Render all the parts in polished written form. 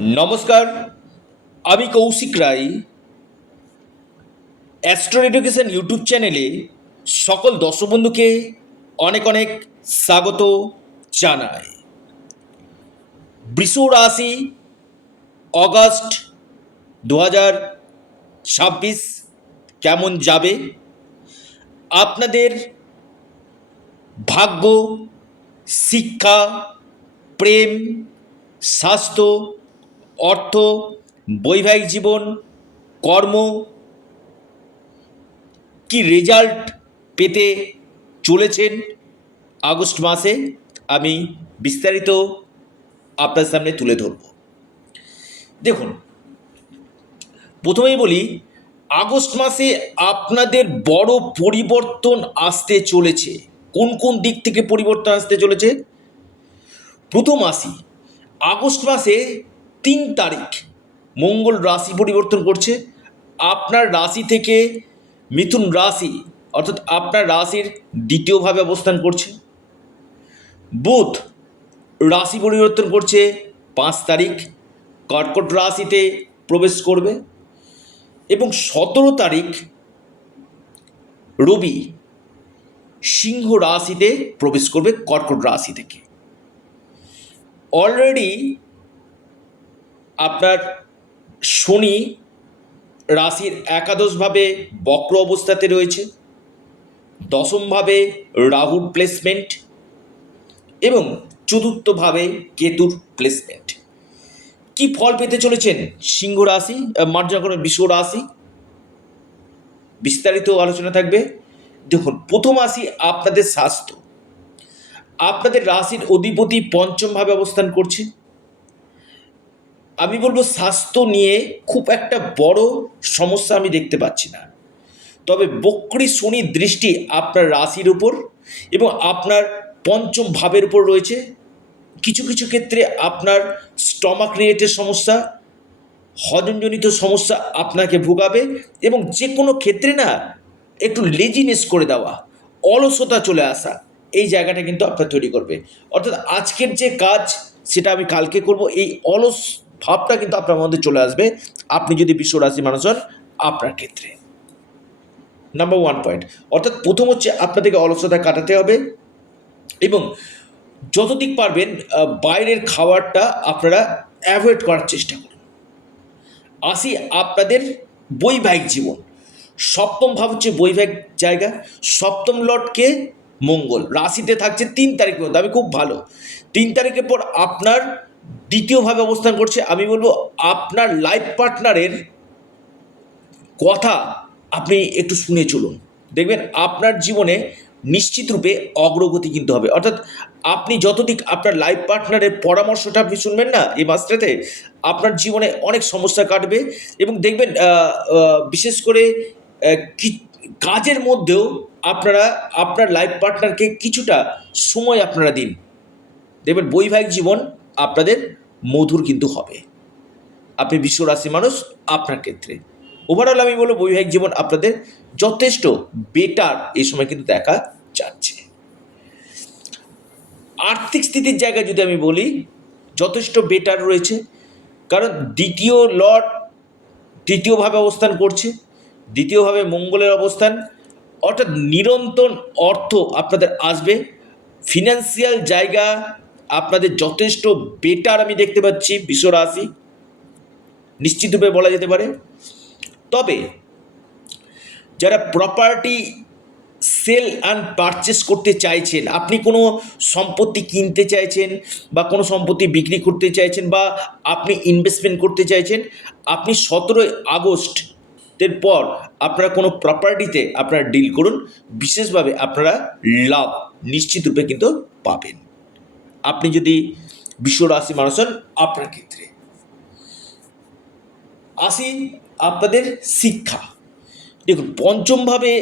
নমস্কার, আমি কৌশিক রায়। Astro education YouTube চ্যানেলে সকল দর্শক বন্ধুকে অনেক অনেক স্বাগত জানাই। বৃষ রাশি অগাস্ট 2026 কেমন যাবে, আপনাদের ভাগ্য, শিক্ষা, প্রেম, স্বাস্থ্য, অর্থ, বৈবাহিক জীবন, কর্ম কি রেজাল্ট পেতে চলেছেন আগস্ট মাসে, আমি বিস্তারিত আপনার সামনে তুলে ধরব। দেখুন, প্রথমেই বলি, আগস্ট মাসে আপনাদের বড় পরিবর্তন আসতে চলেছে। কোন কোন দিক থেকে পরিবর্তন আসতে চলেছে? প্রথম আসি, আগস্ট মাসে 3 তারিখ মঙ্গল রাশি পরিবর্তন করছে। আপনার রাশি থেকে মিথুন রাশি অর্থাৎ আপনার রাশির দ্বিতীয়ভাবে অবস্থান করছে। বুধ রাশি পরিবর্তন করছে 5 তারিখ, কর্কট রাশিতে প্রবেশ করবে। এবং 17 তারিখ রবি সিংহ রাশিতে প্রবেশ করবে কর্কট রাশি থেকে। অলরেডি আপনার শনি রাশির একাদশভাবে বক্র অবস্থাতে রয়েছে, দশমভাবে রাহুর প্লেসমেন্ট এবং চতুর্থভাবে কেতুর প্লেসমেন্ট। কি ফল পেতে চলেছেন সিংহ রাশি, মার্জনা করবেন বৃষ রাশি, বিস্তারিত আলোচনা থাকবে। দেখুন, প্রথম আসি আপনাদের স্বাস্থ্য। আপনাদের রাশির অধিপতি পঞ্চমভাবে অবস্থান করছে। আমি বলবো স্বাস্থ্য নিয়ে খুব একটা বড় সমস্যা আমি দেখতে পাচ্ছি না, তবে বক্রী শনির দৃষ্টি আপনার রাশির উপর এবং আপনার পঞ্চম ভাবের উপর রয়েছে। কিছু কিছু ক্ষেত্রে আপনার স্টমাক রিলেটেড সমস্যা, হজমজনিত সমস্যা আপনাকে ভোগাবে এবং যে কোনো ক্ষেত্রে না একটু লেজিনেস করে দেওয়া, অলসতা চলে আসা, এই জায়গাটা কিন্তু আপনার তৈরি করবে। অর্থাৎ আজকের যে কাজ সেটা আমি কালকে করব, এই অলস ভাবটা কিন্তু আপনার মধ্যে চলে আসবে আপনি যদি বৃষ রাশি মানুষ হন। আপনার ক্ষেত্রে নাম্বার 1 পয়েন্ট, অর্থাৎ প্রথম হচ্ছে আপনাদেরকে অলসতা কাটাতে হবে এবং যতদিক পারবেন বাইরের খাবারটা আপনারা অ্যাভয়েড করার চেষ্টা করুন। আসি আপনাদের বৈবাহিক জীবন। সপ্তম ভাব হচ্ছে বৈবাহিক জায়গা। সপ্তম লটকে মঙ্গল রাশিতে থাকছে 3 তারিখ পর্যন্ত, আমি খুব ভালো। 3 তারিখের পর আপনার দ্বিতীয়ভাবে অবস্থান করছে। আমি বলবো আপনার লাইফ পার্টনারের কথা আপনি একটু শুনে চলুন, দেখবেন আপনার জীবনে নিশ্চিত রূপে অগ্রগতি কিন্তু হবে। অর্থাৎ আপনি যতদিক আপনার লাইফ পার্টনারের পরামর্শটা আপনি শুনবেন না এই মাসটাতে, আপনার জীবনে অনেক সমস্যা কাটবে এবং দেখবেন বিশেষ করে কাজের মধ্যেও আপনারা আপনার লাইফ পার্টনারকে কিছুটা সময় আপনারা দিন, দেখবেন বৈবাহিক জীবন আপনাদের মধুর কিন্তু হবে। আপনি বৃষ রাশি মানুষ, আপনার ক্ষেত্রে ওভারঅল আমি বলবো বৈবাহিক জীবন আপনাদের যথেষ্ট বেটার এই সময় কিন্তু দেখা যাচ্ছে। আর্থিক স্থিতির জায়গায় যদি আমি বলি, যথেষ্ট বেটার রয়েছে, কারণ দ্বিতীয় লর্ড তৃতীয়ভাবে অবস্থান করছে, দ্বিতীয়ভাবে মঙ্গলের অবস্থান, অর্থাৎ নিরন্তর অর্থ আপনাদের আসবে। ফিনান্সিয়াল জায়গা আপনাদের যথেষ্ট বেটার আমি দেখতে পাচ্ছি বৃষ রাশি, নিশ্চিতভাবে বলা যেতে পারে। তবে যারা প্রপার্টি সেল অ্যান্ড পারচেস করতে চাইছেন, আপনি কোনো সম্পত্তি কিনতে চাইছেন বা কোনো সম্পত্তি বিক্রি করতে চাইছেন বা আপনি ইনভেস্টমেন্ট করতে চাইছেন, আপনি 17 আগস্টের পর আপনারা কোনো প্রপার্টিতে আপনারা ডিল করুন, বিশেষভাবে আপনারা লাভ নিশ্চিত রূপে কিন্তু পাবেন আপনি যদি বৃষ রাশি মানুষ হন। আপনার ক্ষেত্রে আসি আপনাদের শিক্ষা। দেখুন, পঞ্চমভাবে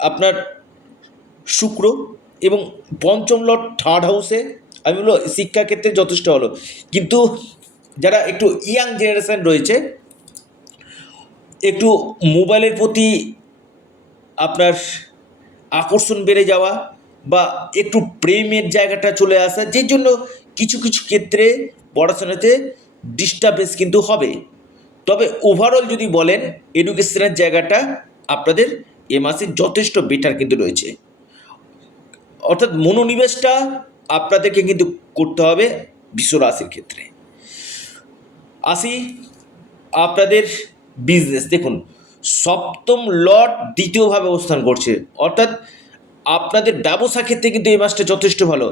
আপনার শুক্র এবং পঞ্চম লর্ড থার্ড হাউসে, আমি বলবো শিক্ষাক্ষেত্রে যথেষ্ট ভালো। কিন্তু যারা একটু ইয়াং জেনারেশান রয়েছে, একটু মোবাইলের প্রতি আপনার আকর্ষণ বেড়ে যাওয়া বা একটু প্রেমের জায়গাটা চলে আসা, যে জন্য কিছু কিছু ক্ষেত্রে পড়াশোনাতে ডিস্টার্বেন্স কিন্তু হবে। তবে ওভারঅল যদি বলেন এডুকেশনের জায়গাটা আপনাদের এ মাসে যথেষ্ট বেটার কিন্তু রয়েছে। অর্থাৎ মনোনিবেশটা আপনাদেরকে কিন্তু করতে হবে বৃষ রাশির ক্ষেত্রে। আসি আপনাদের বিজনেস। দেখুন, সপ্তম লর্ড দ্বিতীয়ভাবে অবস্থান করছে, অর্থাৎ আপনাদের ব্যবসা ক্ষেত্রে কিন্তু এই মাসটা যথেষ্ট ভালো।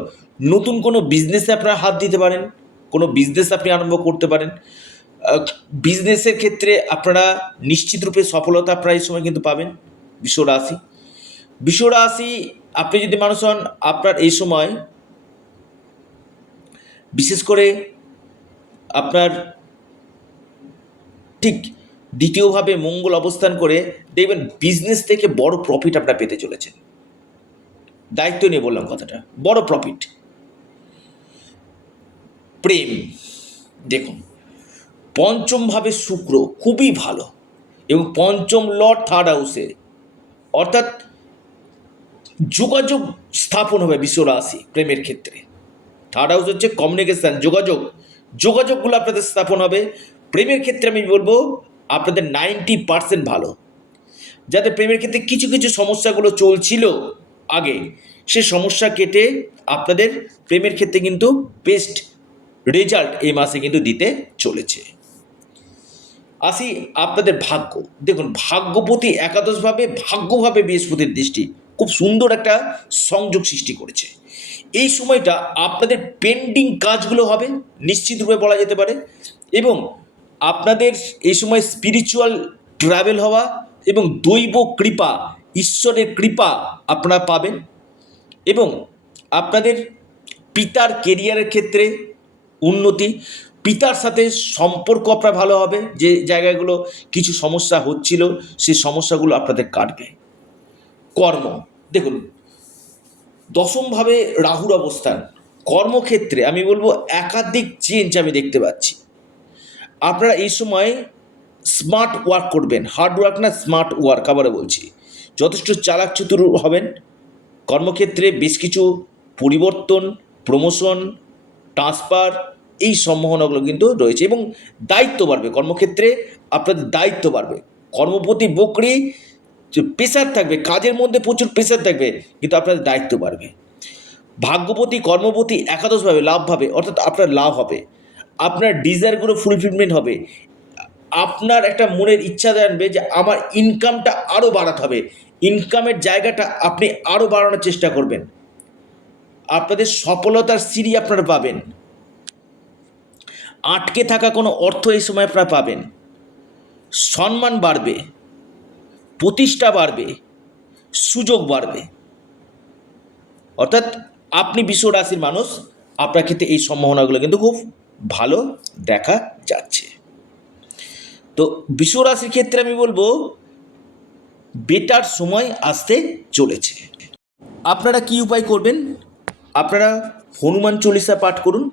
নতুন কোনো বিজনেসে আপনারা হাত দিতে পারেন, কোনো বিজনেস আপনি আরম্ভ করতে পারেন। বিজনেসের ক্ষেত্রে আপনারা নিশ্চিতরূপে সফলতা আপনারা এই সময় কিন্তু পাবেন। বৃষ রাশি আপনি যদি মানুষ হন, আপনার এই সময় বিশেষ করে আপনার ঠিক দ্বিতীয়ভাবে মঙ্গল অবস্থান করে দেখবেন বিজনেস থেকে বড় প্রফিট আপনারা পেতে চলেছেন। দায়িত্ব নিয়ে বললাম কথাটা, বড় প্রফিট। প্রেম, দেখুন পঞ্চমভাবে শুক্র খুবই ভালো এবং পঞ্চম লর্ড থার্ড হাউসে, অর্থাৎ যোগাযোগ স্থাপন হবে বৃষ রাশি প্রেমের ক্ষেত্রে। থার্ড হাউস হচ্ছে কমিউনিকেশান, যোগাযোগগুলো আপনাদের স্থাপন হবে। প্রেমের ক্ষেত্রে আমি বলবো আপনাদের 90% ভালো। যাতে প্রেমের ক্ষেত্রে কিছু কিছু সমস্যাগুলো চলছিল আগে, সে সমস্যা কেটে আপনাদের প্রেমের ক্ষেত্রে কিন্তু বেস্ট রেজাল্ট এই মাসে কিন্তু দিতে চলেছে। আসি আপনাদের ভাগ্য। দেখুন, ভাগ্যপতি একাদশভাবে ভাগ্যভাবে বৃহস্পতির দৃষ্টি খুব সুন্দর একটা সংযোগ সৃষ্টি করেছে। এই সময়টা আপনাদের পেন্ডিং কাজগুলো হবে নিশ্চিতরূপে বলা যেতে পারে, এবং আপনাদের এই সময় স্পিরিচুয়াল ট্রাভেল হওয়া এবং দৈব কৃপা, ঈশ্বরের কৃপা আপনারা পাবেন। এবং আপনাদের পিতার কেরিয়ারের ক্ষেত্রে উন্নতি, পিতার সাথে সম্পর্ক আপনার ভালো হবে। যে জায়গাগুলো কিছু সমস্যা হচ্ছিল সেই সমস্যাগুলো আপনাদের কাটবে। কর্ম, দেখুন দশমভাবে রাহুর অবস্থান, কর্মক্ষেত্রে আমি বলবো একাধিক চেঞ্জ আমি দেখতে পাচ্ছি। আপনারা এই সময় স্মার্ট ওয়ার্ক করবেন, হার্ড ওয়ার্ক না, স্মার্ট ওয়ার্ক আবারও বলছি। যথেষ্ট চালাক চতুর হবেন। কর্মক্ষেত্রে বেশ কিছু পরিবর্তন, প্রমোশন, ট্রান্সফার, এই সম্ভাবনাগুলো কিন্তু রয়েছে এবং দায়িত্ব বাড়বে। কর্মক্ষেত্রে আপনাদের দায়িত্ব বাড়বে। কর্মপতি বকরি প্রেশার থাকবে, কাজের মধ্যে প্রচুর প্রেশার থাকবে, কিন্তু আপনাদের দায়িত্ব বাড়বে। ভাগ্যপতি কর্মপতি একাদশভাবে লাভভাবে, অর্থাৎ আপনার লাভ হবে, আপনার ডিজায়ারগুলো ফুলফিলমেন্ট হবে। আপনার একটা মনের ইচ্ছা জানবে যে আমার ইনকামটা আরও বাড়াতে হবে, ইনকামের জায়গাটা আপনি আরও বাড়ানোর চেষ্টা করবেন। আপনাদের সফলতার সিঁড়ি আপনারা পাবেন। আটকে থাকা কোনো অর্থ এই সময় আপনারা পাবেন। সম্মান বাড়বে, প্রতিষ্ঠা বাড়বে, সুযোগ বাড়বে। অর্থাৎ আপনি বৃষ রাশির মানুষ, আপনার ক্ষেত্রে এই সম্ভাবনাগুলো কিন্তু খুব ভালো দেখা যাচ্ছে। তো বৃষ রাশির ক্ষেত্রে আমি বলবো বেটার সময় আসতে চলেছে। আপনারা কি উপায় করবেন? আপনারা হনুমান চল্লিশা পাঠ করুন,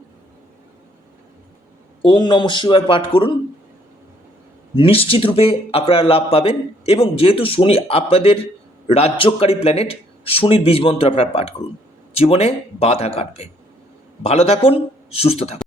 ওম নমঃ শিবায় পাঠ করুন, নিশ্চিতরূপে আপনারা লাভ পাবেন। এবং যেহেতু শনি আপনাদের রাজ্যকারী প্ল্যানেট, শনির বীজমন্ত্র আপনারা পাঠ করুন, জীবনে বাধা কাটবে। ভালো থাকুন, সুস্থ থাকুন।